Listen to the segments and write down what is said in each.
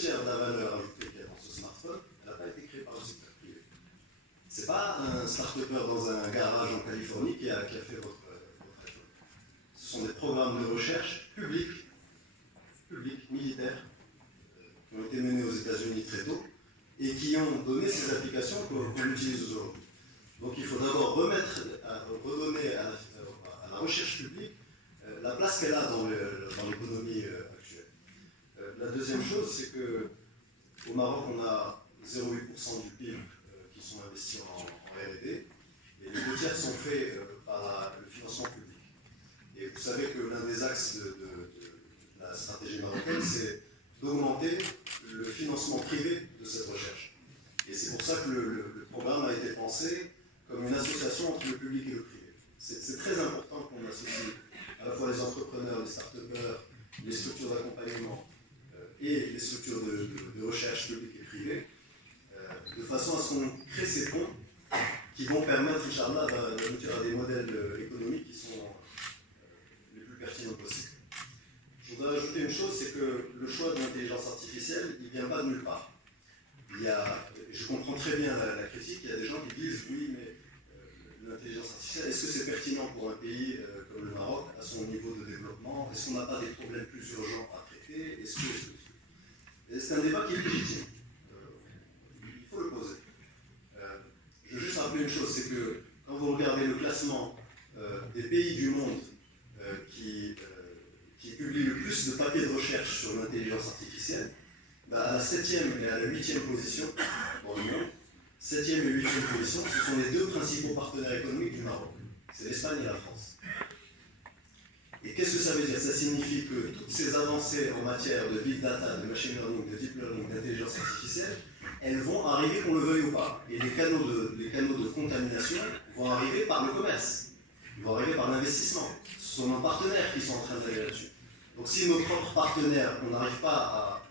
tiers de la valeur ajoutée qu'il y a dans ce smartphone, elle n'a pas été créée par le secteur privé. Ce n'est pas un start-upper dans un garage en Californie qui a fait votre iPhone. Ce sont des programmes de recherche publics, militaires, qui ont été menés aux États-Unis très tôt et qui ont donné ces applications qu'on utilise aujourd'hui. Donc il faut d'abord redonner à la recherche publique la place qu'elle a dans l'économie actuelle. La deuxième chose, c'est qu'au Maroc, on a 0,8% du PIB qui sont investis en R&D, et les 2 tiers sont faits par le financement public. Et vous savez que l'un des axes de la stratégie marocaine, c'est d'augmenter le financement privé de cette recherche. Et c'est pour ça que le programme a été pensé comme une association entre le public et le privé. C'est très important qu'on associe à la fois les entrepreneurs, les start-upers, les structures d'accompagnement et les structures de recherche publique et privée, de façon à ce qu'on crée ces ponts qui vont permettre, Inch'Allah, d'aboutir à des modèles économiques qui sont les plus pertinents possibles. Je voudrais ajouter une chose, c'est que le choix de l'intelligence artificielle, il ne vient pas de nulle part. Je comprends très bien la critique, il y a des gens qui disent oui, mais l'intelligence artificielle, est-ce que c'est pertinent pour un pays comme le Maroc, à son niveau de développement? Est-ce qu'on n'a pas des problèmes plus urgents à traiter? C'est un débat qui est légitime. Il faut le poser. Je veux juste rappeler une chose, c'est que quand vous regardez le classement des pays du monde qui publient le plus de papiers de recherche sur l'intelligence artificielle, à la 7e et à la 8e position dans le monde, 7e et 8e position, ce sont les 2 principaux partenaires économiques du Maroc. C'est l'Espagne et la France. Et qu'est-ce que ça veut dire? Ça signifie que toutes ces avancées en matière de big data, de machine learning, de deep learning, d'intelligence artificielle, elles vont arriver qu'on le veuille ou pas. Et les canaux de contamination vont arriver par le commerce. Ils vont arriver par l'investissement. Ce sont nos partenaires qui sont en train d'aller là-dessus. Donc si nos propres partenaires, on n'arrive pas à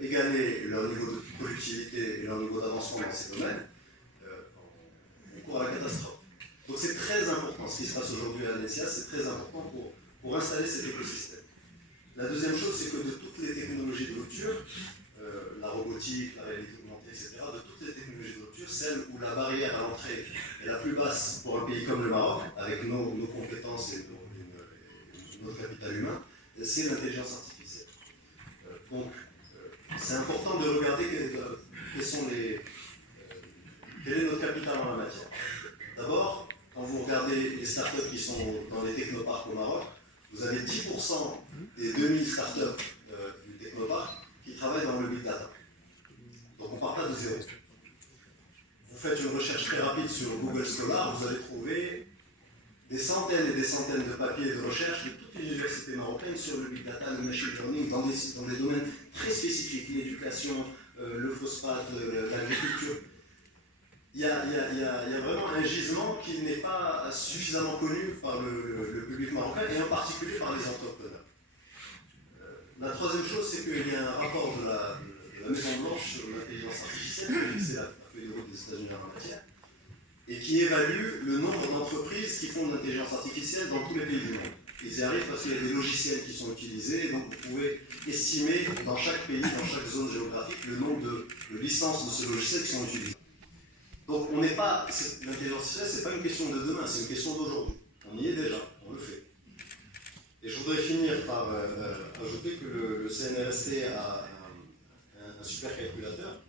égaler leur niveau de productivité et leur niveau d'avancement dans ces domaines, on court à la catastrophe. Donc c'est très important, ce qui se passe aujourd'hui à l'ENSIA, c'est très important pour installer cet écosystème. La deuxième chose, c'est que de toutes les technologies de rupture, la robotique, la réalité augmentée, etc., de toutes les technologies de rupture, celle où la barrière à l'entrée est la plus basse pour un pays comme le Maroc, avec nos compétences et notre capital humain, c'est l'intelligence artificielle. Donc, c'est important de regarder quel est notre capital en la matière. D'abord, quand vous regardez les startups qui sont dans les technoparks au Maroc, vous avez 10% des 2000 startups du technopark qui travaillent dans le big data. Donc on ne part pas de zéro. Vous faites une recherche très rapide sur Google Scholar, vous allez trouver des centaines et des centaines de papiers de recherche de toutes les universités marocaines sur le big data, le machine learning, dans des domaines très spécifiques, l'éducation, le phosphate, l'agriculture. Il y a vraiment un gisement qui n'est pas suffisamment connu par le public marocain et en particulier par les entrepreneurs. La troisième chose, c'est qu'il y a un rapport de la Maison-Blanche sur l'intelligence artificielle, c'est la feuille de route des États-Unis en la matière, et qui évalue le nombre d'entreprises qui font de l'intelligence artificielle dans tous les pays du monde. Ils y arrivent parce qu'il y a des logiciels qui sont utilisés, et donc vous pouvez estimer dans chaque pays, dans chaque zone géographique, le nombre de licences de ce logiciel qui sont utilisées. Donc on n'est pas, l'intelligence artificielle, ce n'est pas une question de demain, c'est une question d'aujourd'hui. On y est déjà, on le fait. Et je voudrais finir par ajouter que le CNRST a un supercalculateur,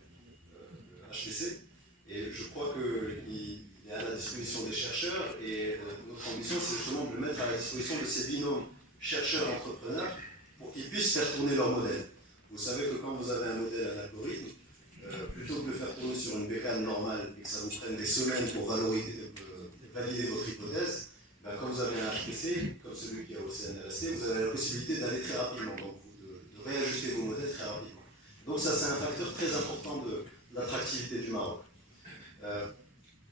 le HPC, et je crois qu'il est à la disposition des chercheurs, et notre ambition, c'est justement de le mettre à la disposition de ces binômes chercheurs-entrepreneurs pour qu'ils puissent faire tourner leur modèle. Vous savez que quand vous avez un modèle, un algorithme, plutôt que de le faire tourner sur une bécane normale et que ça vous prenne des semaines pour valider votre hypothèse, quand vous avez un HPC, comme celui qui est au CNRST, vous avez la possibilité d'aller très rapidement, donc de réajuster vos modèles très rapidement. Donc ça, c'est un facteur très important de l'attractivité du Maroc.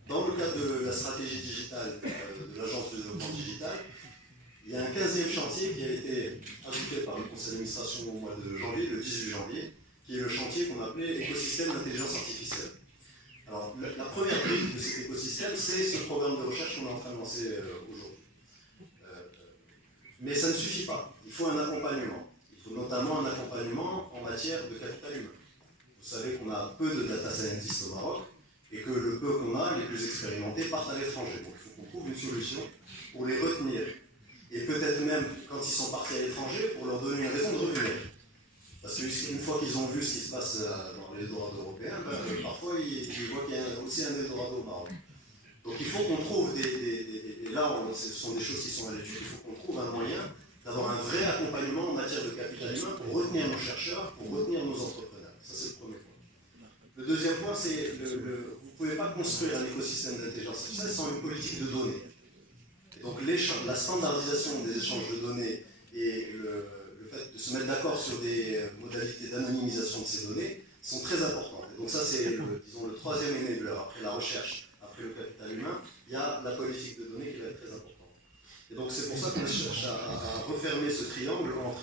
Dans le cadre de la stratégie digitale de l'Agence de développement digital, il y a un 15e chantier qui a été ajouté par le conseil d'administration au mois de janvier, le 18 janvier, qui est le chantier qu'on appelait écosystème d'intelligence artificielle. Alors, la première brique de cet écosystème, c'est ce programme de recherche qu'on est en train de lancer aujourd'hui. Mais ça ne suffit pas. Il faut un accompagnement. Il Il faut notamment un accompagnement en matière de capital humain. Vous savez qu'on a peu de data scientists au Maroc et que le peu qu'on a, les plus expérimentés, partent à l'étranger. Donc il faut qu'on trouve une solution pour les retenir. Et peut-être même, quand ils sont partis à l'étranger, pour leur donner une raison de revenir. Parce qu'une fois qu'ils ont vu ce qui se passe dans l'Eldorado européen, parfois ils voient qu'il y a aussi un Eldorado au Maroc. Donc il faut qu'on trouve et là ce sont des choses qui sont à l'étude, il faut qu'on trouve un moyen d'avoir un vrai accompagnement en matière de capital humain pour retenir nos chercheurs, pour retenir nos entrepreneurs. Ça c'est le premier point. Le deuxième point, c'est vous ne pouvez pas construire un écosystème d'intelligence artificielle sans une politique de données. Et donc la standardisation des échanges de données et le fait de se mettre d'accord sur des modalités d'anonymisation de ces données sont très importantes. Et donc ça c'est disons, le troisième enabler, après la recherche, après le capital humain, il y a la politique de données qui va être très importante. Et donc c'est pour ça qu'on cherche à refermer ce triangle entre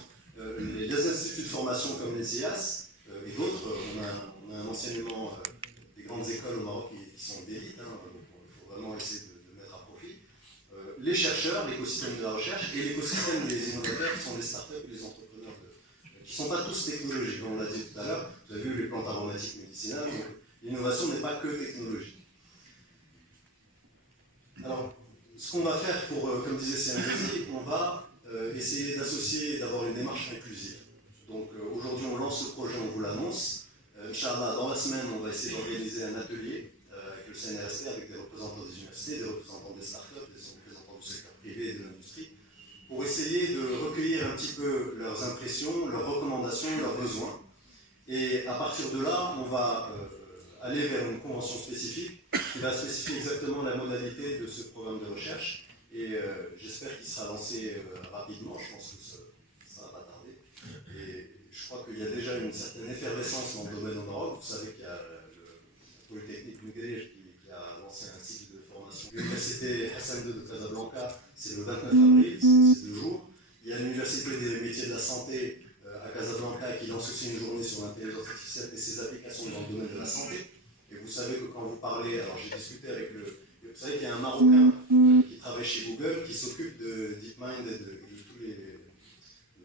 les instituts de formation comme les CIAS et d'autres. On a un enseignement des grandes écoles au Maroc qui sont d'élite, donc il faut vraiment essayer de mettre à profit. Les chercheurs, l'écosystème de la recherche et l'écosystème des innovateurs qui sont des startups et les entrepreneurs qui ne sont pas tous technologiques. Comme on l'a dit tout à l'heure, vous avez vu les plantes aromatiques médicinales, donc l'innovation n'est pas que technologique. Alors, ce qu'on va faire pour, comme disait Siamesi, on va essayer d'associer, d'avoir une démarche inclusive. Donc aujourd'hui on lance ce projet, on vous l'annonce. Inch'Allah, dans la semaine, on va essayer d'organiser un atelier avec le CNRSP, avec des représentants des universités, des représentants des startups, des représentants du secteur privé et de l'industrie, pour essayer de recueillir un petit peu leurs impressions, leurs recommandations, leurs besoins. Et à partir de là, on va aller vers une convention spécifique qui va spécifier exactement la modalité de ce programme de recherche. Et j'espère qu'il sera lancé rapidement, je pense que ça ne va pas tarder. Et je crois qu'il y a déjà une certaine effervescence dans le domaine en Europe. Vous savez qu'il y a le Polytechnique Mugger qui a lancé un cycle de formation. L'université Hassan II de Casablanca, c'est le 29 avril, c'est 2 jours. Il y a l'université des métiers de la santé à Casablanca qui lance aussi une journée sur l'intelligence artificielle et ses applications dans le domaine de la santé. Et vous savez que quand vous parlez, alors j'ai discuté avec vous savez qu'il y a un Marocain qui travaille chez Google, qui s'occupe de DeepMind et de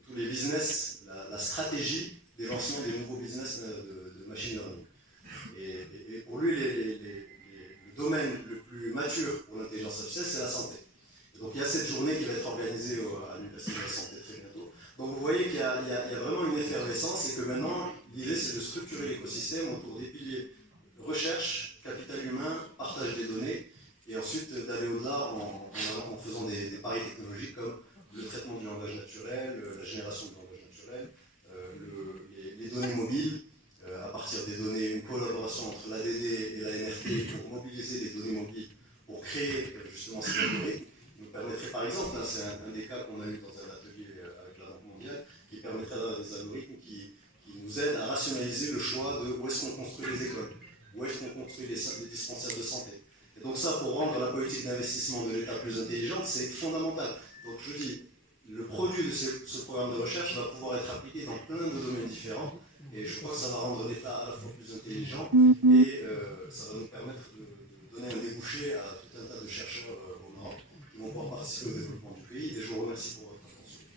tous les business, la stratégie des lancements des nouveaux business de machine learning. Et pour lui, le domaine le plus mature pour l'intelligence artificielle, c'est la santé. Et donc il y a cette journée qui va être organisée à l'Université de la Santé très bientôt. Donc vous voyez qu'il y a vraiment une effervescence et que maintenant, l'idée c'est de structurer l'écosystème autour des piliers recherche, capital humain, partage des données, et ensuite d'aller au-delà en faisant des paris technologiques comme le traitement du langage naturel, la génération du langage naturel, les données mobiles, à partir des données, une collaboration entre l'ADD et la NRT pour mobiliser les données mobiles, pour créer justement ces algorithmes, qui nous permettrait par exemple, c'est un des cas qu'on a eu dans un atelier avec la Banque mondiale, qui permettrait d'avoir des algorithmes qui nous aident à rationaliser le choix de où est-ce qu'on construit les écoles, où est-ce qu'on construit les dispensaires de santé. Et donc ça, pour rendre la politique d'investissement de l'État plus intelligente, c'est fondamental. Donc je dis, le produit de ce programme de recherche va pouvoir être appliqué dans plein de domaines différents, et je crois que ça va rendre l'État à la fois plus intelligent, et ça va nous permettre de donner un débouché à tout un tas de chercheurs au Maroc qui vont pouvoir participer au développement du pays. Et je vous remercie pour